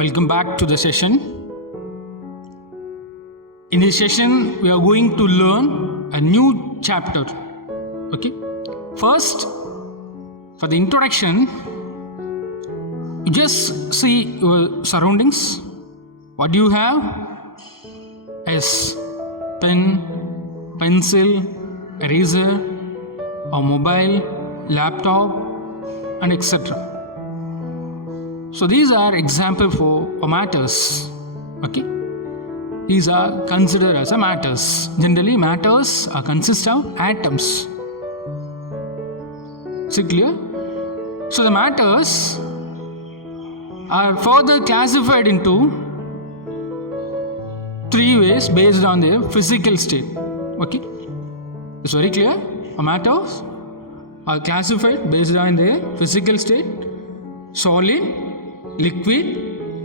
Welcome back to the session. In this session, we are going to learn a new chapter. Okay. First, for the introduction, you just see your surroundings. What do you have? As pen, pencil, eraser, or mobile, laptop, and etc. So these are example for matters. Okay, these are considered as a matters. Generally, matters are consist of atoms. Is it clear? So the matters are further classified into three ways based on their physical state. Okay, it's very clear. Matters are classified based on their physical state: solid, liquid,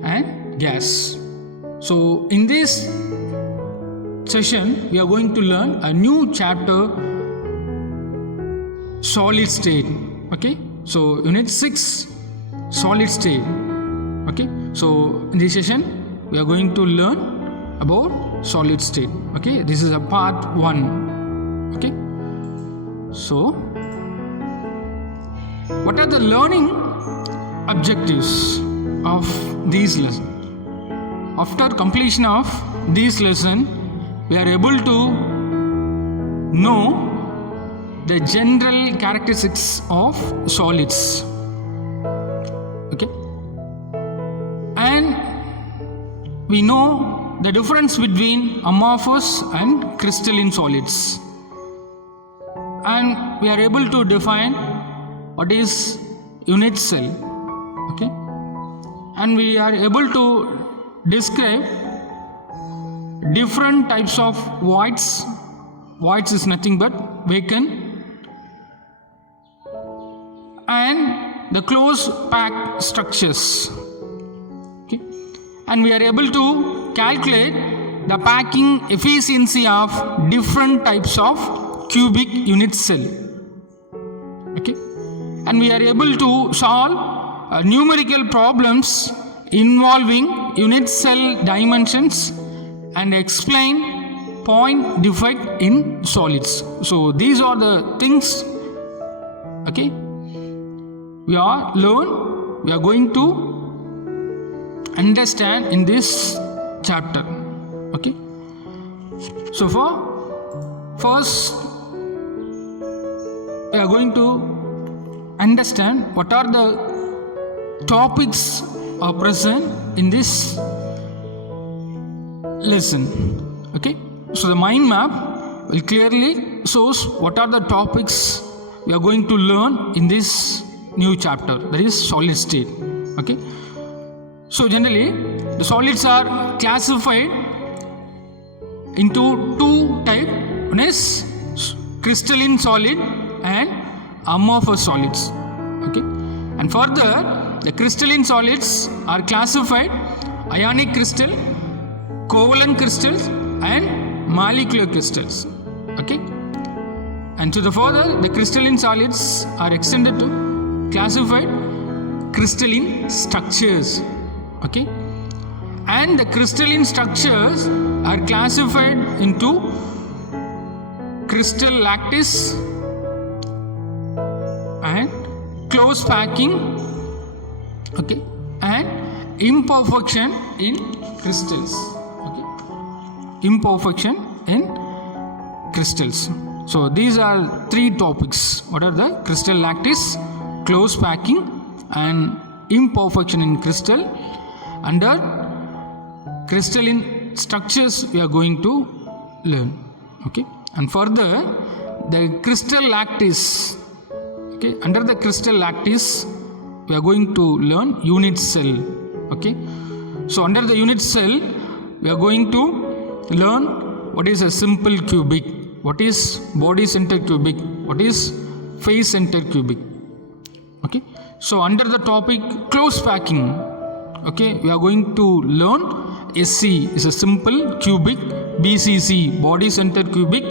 and gas. So in this session, we are going to learn a new chapter, solid state. Okay, so unit 6, solid state. Okay, so in this session, we are going to learn about solid state. Okay, this is a part 1. Okay, so what are the learning objectives of these lessons? After completion of this lesson, we are able to know the general characteristics of solids. Okay, and we know the difference between amorphous and crystalline solids, and we are able to define what is unit cell. Okay, and we are able to describe different types of voids. Voids is nothing but vacant, and the close packed structures. Okay, and we are able to calculate the packing efficiency of different types of cubic unit cell. Okay, and we are able to solve numerical problems involving unit cell dimensions and explain point defect in solids. So these are the things, okay, we are going to understand in this chapter. Okay, so for first, we are going to understand what are the topics are present in this lesson. Okay, so the mind map will clearly shows what are the topics we are going to learn in this new chapter, that is solid state. Okay, so generally the solids are classified into two types. One is crystalline solid and amorphous solids. Okay, and further the crystalline solids are classified ionic crystal, covalent crystals, and molecular crystals. Okay, and to the further, the crystalline solids are extended to classified crystalline structures. Okay, and the crystalline structures are classified into crystal lattice and close packing. Okay, and imperfection in crystals. Okay, imperfection in crystals. So these are three topics. What are the crystal lattice, close packing, and imperfection in crystal? Under crystalline structures we are going to learn. Okay, and further the crystal lattice. Okay, under the crystal lattice we are going to learn unit cell. Okay, so under the unit cell we are going to learn what is a simple cubic, what is body center cubic, what is face center cubic. Okay, so under the topic close packing, okay, we are going to learn SC is a simple cubic, BCC body center cubic,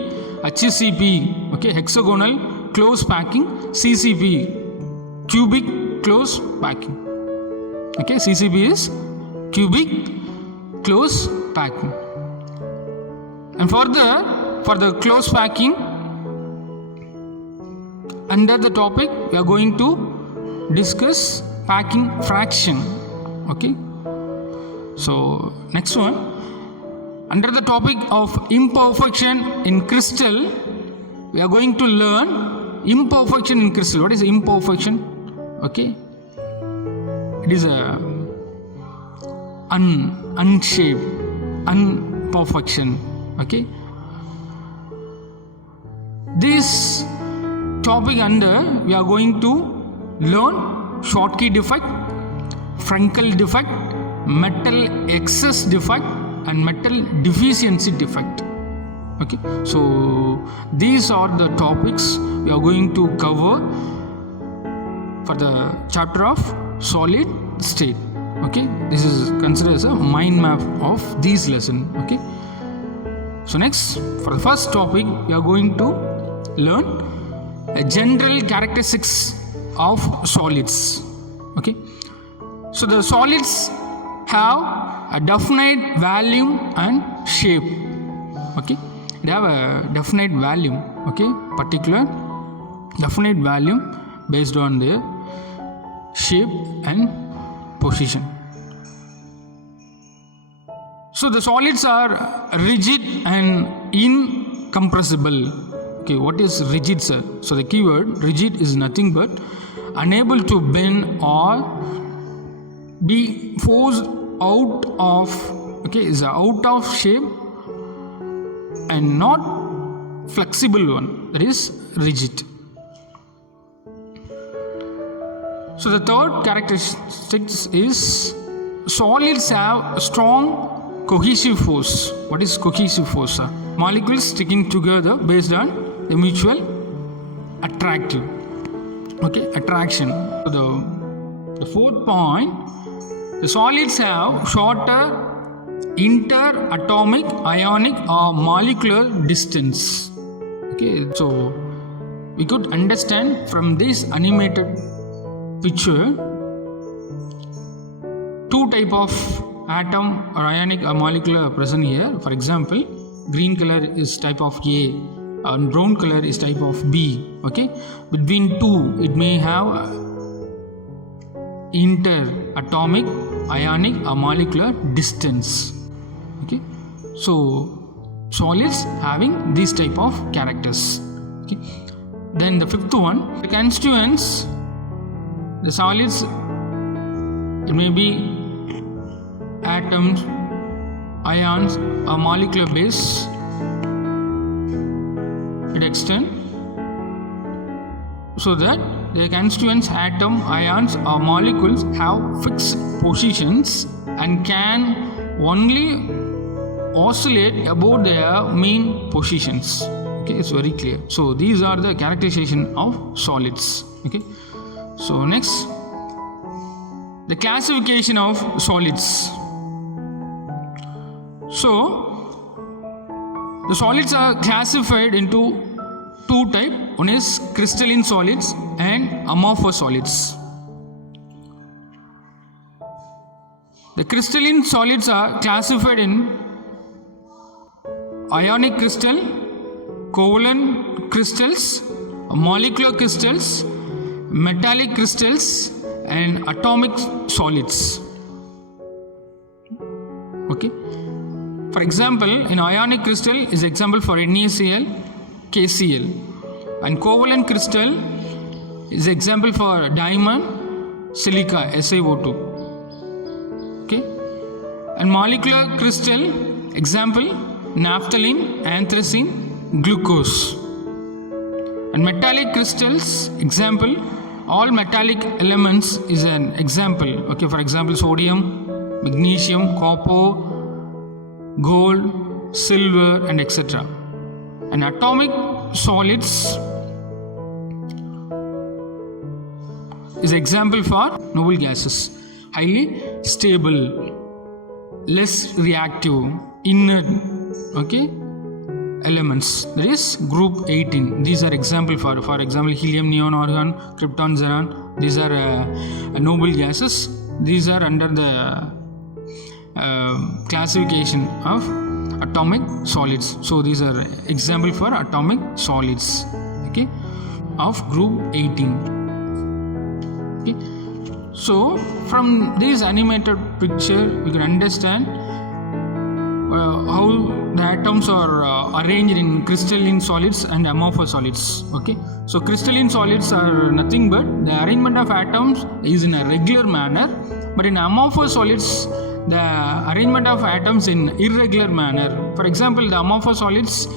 HCP, okay, hexagonal close packing, CCP cubic close packing. Okay, CCP is cubic close packing. And for the close packing, under the topic we are going to discuss packing fraction. Okay, so next one, under the topic of imperfection in crystal, we are going to learn imperfection in crystal. What is imperfection? Okay, it is a unshaped, unperfection. Okay, this topic under we are going to learn Schottky defect, Frenkel defect, metal excess defect, and metal deficiency defect. Okay, so these are the topics we are going to cover for the chapter of solid state. Okay, this is considered as a mind map of these lesson. Okay, so next, for the first topic we are going to learn a general characteristics of solids. Okay, so the solids have a definite volume and shape. Okay, they have a definite volume. Okay, particular definite volume based on their shape and position. So the solids are rigid and incompressible. Okay, what is rigid, sir? So the keyword rigid is nothing but unable to bend or be forced out of, okay, is out of shape and not flexible one, that is rigid. So the third characteristic is solids have strong cohesive force. What is cohesive force, sir? Molecules sticking together based on the mutual attraction. So the fourth point, the solids have shorter interatomic, ionic or molecular distance. Okay, so we could understand from this animated picture two type of atom or ionic or molecular present here. For example, green color is type of A and brown color is type of B. Okay, between two it may have interatomic, ionic or molecular distance. Okay, so solids having these type of characters. Okay, then the fifth one, the constituents, the solids, it may be atoms, ions or molecular base at extent, so that the constituents, atom, ions or molecules have fixed positions and can only oscillate about their main positions. Okay, it's very clear. So these are the characterization of solids. Okay, so next, the classification of solids. So the solids are classified into two types. One is crystalline solids and amorphous solids. The crystalline solids are classified in ionic crystal, covalent crystals, molecular crystals, metallic crystals and atomic solids. Okay, for example, in ionic crystal is example for NaCl, KCl, and covalent crystal is example for diamond, silica, SiO2. Okay, and molecular crystal example naphthalene, anthracene, glucose, and metallic crystals example all metallic elements is an example. Okay, for example, sodium, magnesium, copper, gold, silver and etc. And atomic solids is example for noble gases, highly stable, less reactive, inert, okay, elements, that is group 18. These are example for example helium, neon, argon, krypton, xenon. These are noble gases. These are under the classification of atomic solids. So these are example for atomic solids, okay, of group 18. Okay. So from this animated picture we can understand how the atoms are arranged in crystalline solids and amorphous solids. Okay, so crystalline solids are nothing but the arrangement of atoms is in a regular manner, but in amorphous solids the arrangement of atoms in irregular manner. For example, the amorphous solids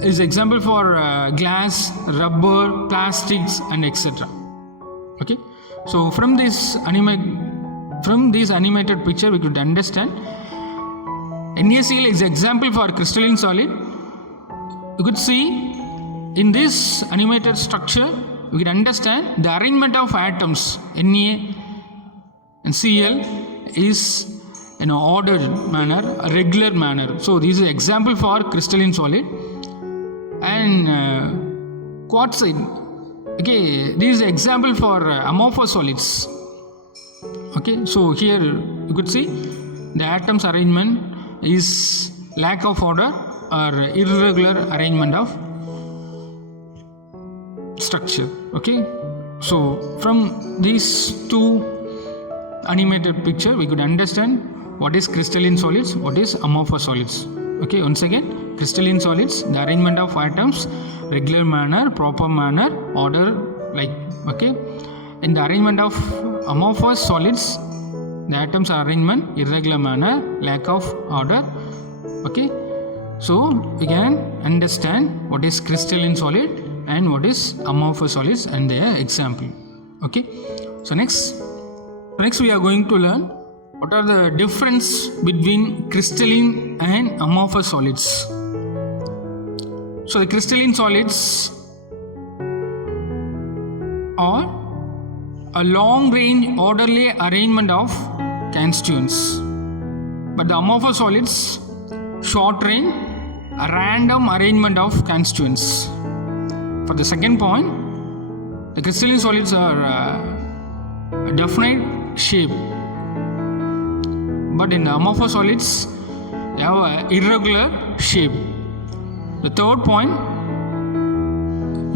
is example for glass, rubber, plastics, and etc. Okay, so from this animated picture we could understand NaCl is example for crystalline solid. You could see in this animated structure we can understand the arrangement of atoms Na and Cl is in an ordered manner, a regular manner. So this is example for crystalline solid. And quartzite, okay, this is example for amorphous solids. Okay, so here you could see the atoms arrangement is lack of order or irregular arrangement of structure. Okay, so from these two animated picture we could understand what is crystalline solids, what is amorphous solids. Okay, once again, crystalline solids, the arrangement of atoms, regular manner, proper manner, order, like, okay. In the arrangement of amorphous solids, the atoms are arrangement, irregular manner, lack of order. Okay, so we can understand what is crystalline solid and what is amorphous solids and their example. Okay, so next we are going to learn what are the difference between crystalline and amorphous solids. So the crystalline solids are a long range orderly arrangement of constituents, but the amorphous solids short range a random arrangement of constituents. For the second point, the crystalline solids are a definite shape, but in the amorphous solids they have an irregular shape. The third point,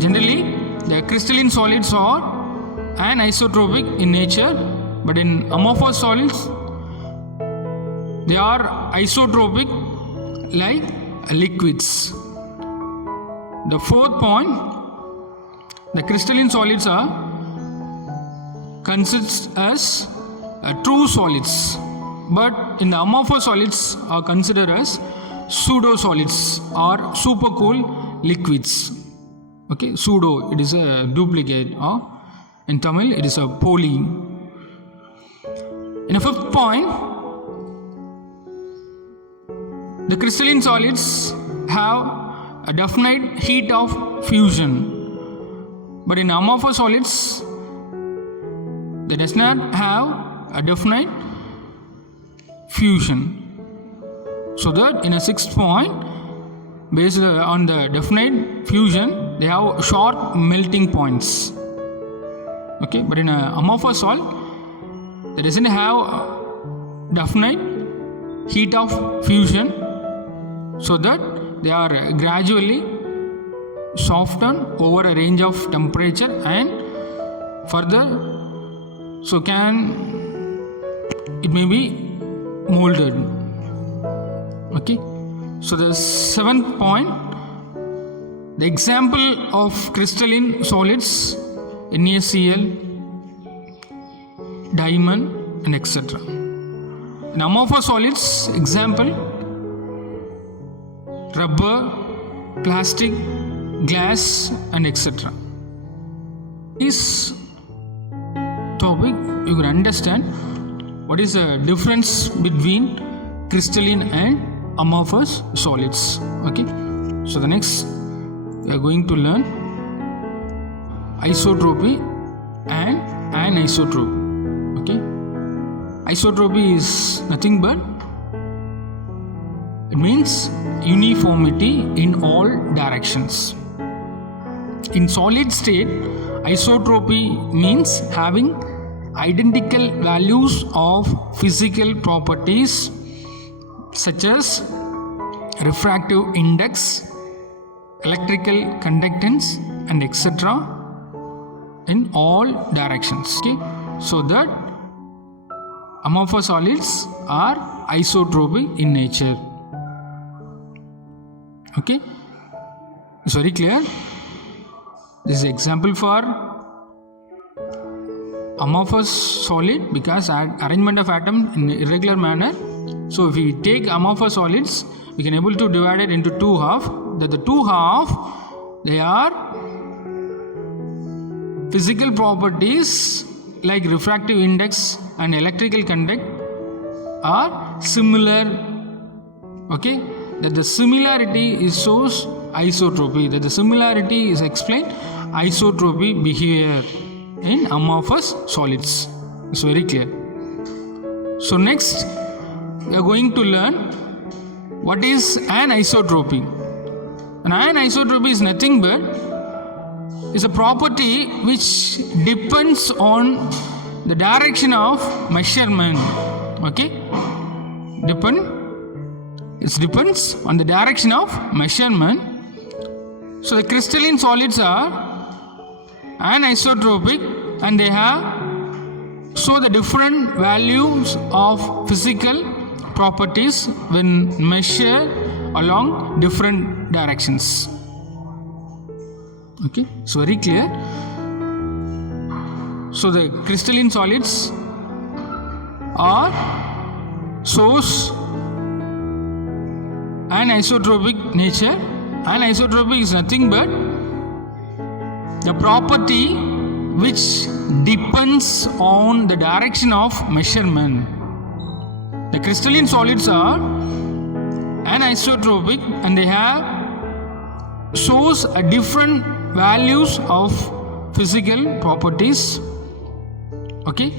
generally the crystalline solids are anisotropic in nature, but in amorphous solids they are isotropic like liquids. The fourth point, the crystalline solids are considered as true solids, but in the amorphous solids are considered as pseudo solids or supercool liquids. Okay, pseudo, it is a duplicate, or in Tamil it is a poly. In a fifth point, the crystalline solids have a definite heat of fusion, but in amorphous solids they does not have a definite fusion. So that in a sixth point, based on the definite fusion, they have short melting points. Okay, but in a amorphous solid, it doesn't have definite heat of fusion, so that they are gradually softened over a range of temperature and further, so it may be molded. Okay, so the seventh point, the example of crystalline solids, NaCl, diamond, and etc. In amorphous solids, example, rubber, plastic, glass, and etc. This topic you can understand what is the difference between crystalline and amorphous solids. Okay, so the next we are going to learn isotropy and anisotrope. Okay, isotropy is nothing but it means uniformity in all directions. In solid state, isotropy means having identical values of physical properties such as refractive index, electrical conductance, and etc. in all directions. Okay, so that amorphous solids are isotropic in nature. Okay, it's very clear. This is example for amorphous solid because arrangement of atoms in irregular manner. So if we take amorphous solids, we can able to divide it into two halves. That the two halves, they are physical properties like refractive index and electrical conduct are similar. Okay, that the similarity is shows isotropy. That the similarity is explained isotropy behavior in amorphous solids. It's very clear. So next we are going to learn what is anisotropy. An anisotropy is nothing but is a property which depends on the direction of measurement. Okay, it depends on the direction of measurement. So the crystalline solids are anisotropic and they have show the different values of physical properties when measured along different directions. Okay, so very clear. So the crystalline solids are shows anisotropic nature. Anisotropy is nothing but the property which depends on the direction of measurement. The crystalline solids are anisotropic and they have shows a different values of physical properties, okay,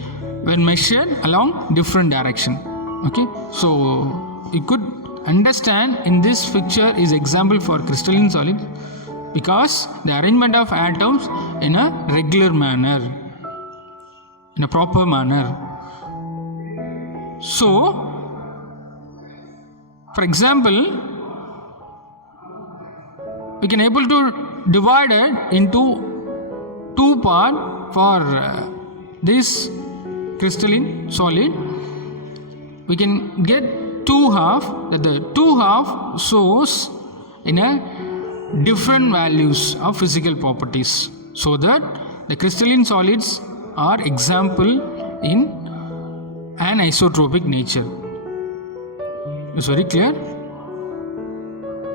when measured along different direction. Okay, so you could understand in this picture is example for crystalline solid because the arrangement of atoms in a regular manner, in a proper manner. So for example, we can able to divide it into two parts for this crystalline solid. We can get two half, that the two half shows in a different values of physical properties, so that the crystalline solids are example in anisotropic nature. It's very clear.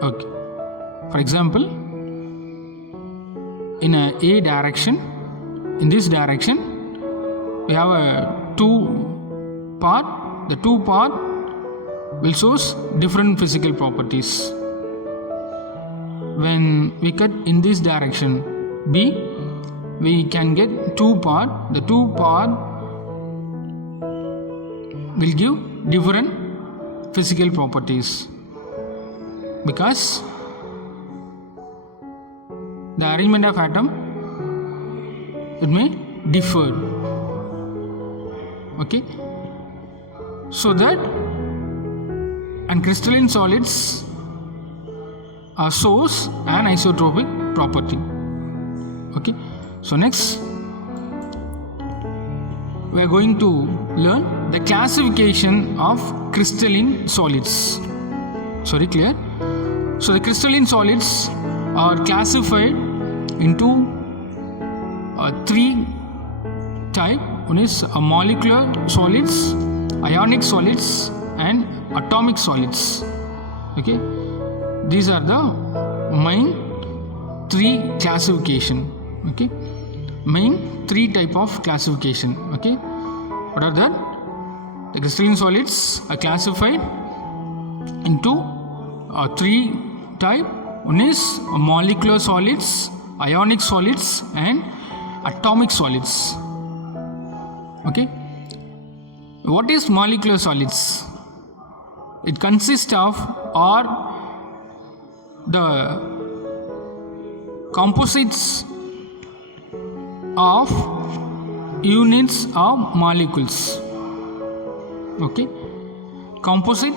Okay, for example, in a direction, in this direction we have a two part. The two part will shows different physical properties. When we cut in this direction B, we can get two part. The two part will give different physical properties because the arrangement of atom, it may differ. Okay, so that and crystalline solids are shows an isotropic property. Okay, so next we are going to learn the classification of crystalline solids. Sorry, clear? So the crystalline solids are classified into three types. One is molecular solids, ionic solids, and atomic solids. Okay, these are the main three classification. Okay, main three type of classification. Okay, what are that? The crystalline solids are classified into three type. One is molecular solids, ionic solids, and atomic solids. Okay, what is molecular solids? It consists of or the composites of units of molecules. Okay, composite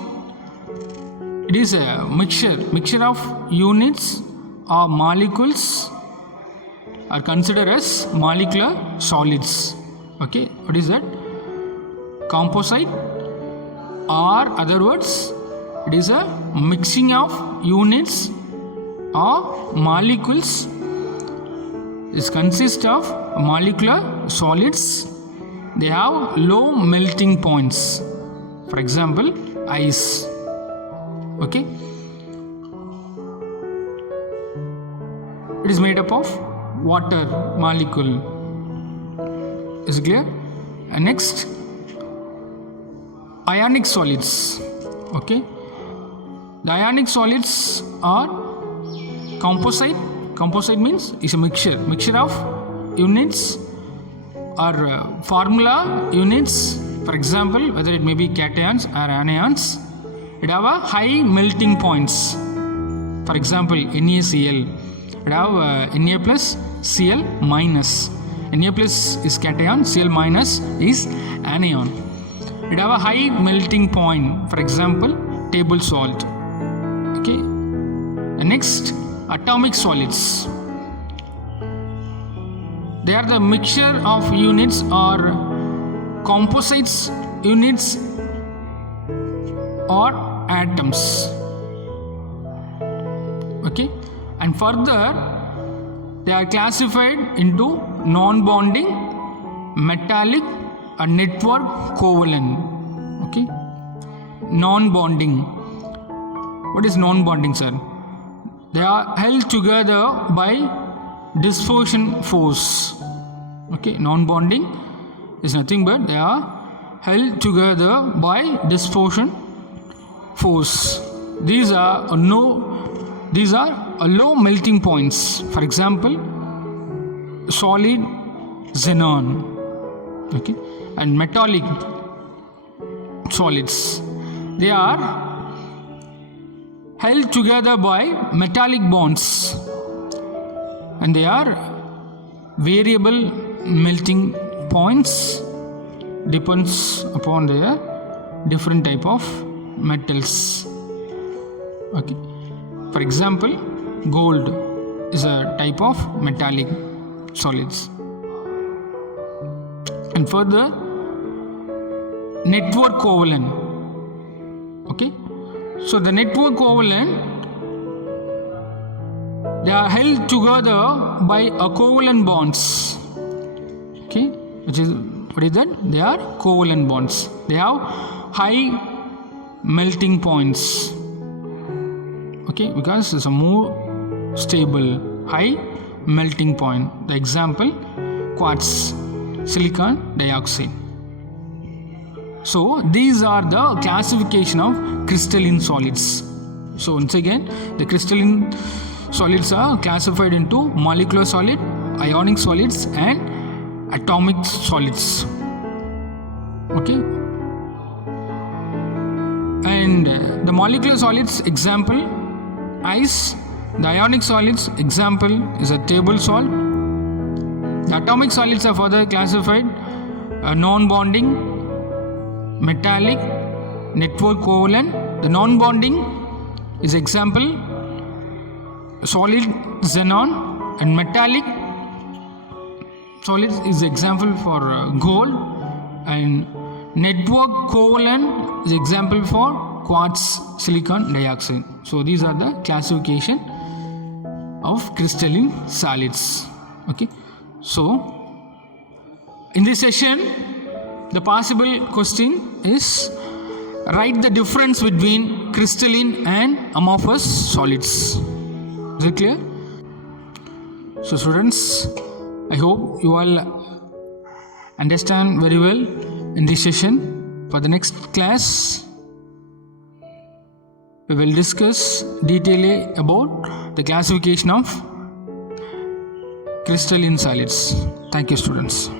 it is a mixture of units or molecules are considered as molecular solids. Okay, what is that? Composite, or other words, it is a mixing of units or molecules. This consists of molecular solids. They have low melting points. For example, ice. Okay, it is made up of water molecule. Is it clear? And next, ionic solids. Okay, the ionic solids are composite. Composite means is a mixture of units or formula units. For example, whether it may be cations or anions, it have a high melting points. For example, NaCl, it have Na plus Cl minus. Na plus is cation, Cl minus is anion. It have a high melting point. For example, table salt. Okay. And next, atomic solids. They are the mixture of units or composites units or atoms. Okay, and further they are classified into non-bonding, metallic, and network covalent. Okay, non-bonding. What is non-bonding, sir? They are held together by dispersion force. Okay, non-bonding is nothing but they are held together by dispersion force. These are low melting points. For example, solid xenon. Okay, and metallic solids. They are held together by metallic bonds, and they are variable melting points, depends upon their different type of metals. Okay, for example, gold is a type of metallic solids. And further, network covalent. Okay, so the network covalent, they are held together by a covalent bonds. Okay, which is, what is that? They are covalent bonds. They have high melting points. Okay, because it's a more stable, high melting point. The example, quartz, silicon dioxide. So these are the classification of crystalline solids. So once again, the crystalline solids are classified into molecular solid, ionic solids, and atomic solids. Okay, and the molecular solids example, ice. The ionic solids example is a table salt. The atomic solids are further classified non-bonding, metallic, network covalent. The non-bonding is example solid xenon, and metallic solids is example for gold, and network covalent is example for quartz, silicon dioxide. So these are the classification of crystalline solids. Okay, so in this session, the possible question is write the difference between crystalline and amorphous solids. Is it clear? So students, I hope you all understand very well in this session. For the next class, we will discuss detailedly about the classification of crystalline solids. Thank you, students.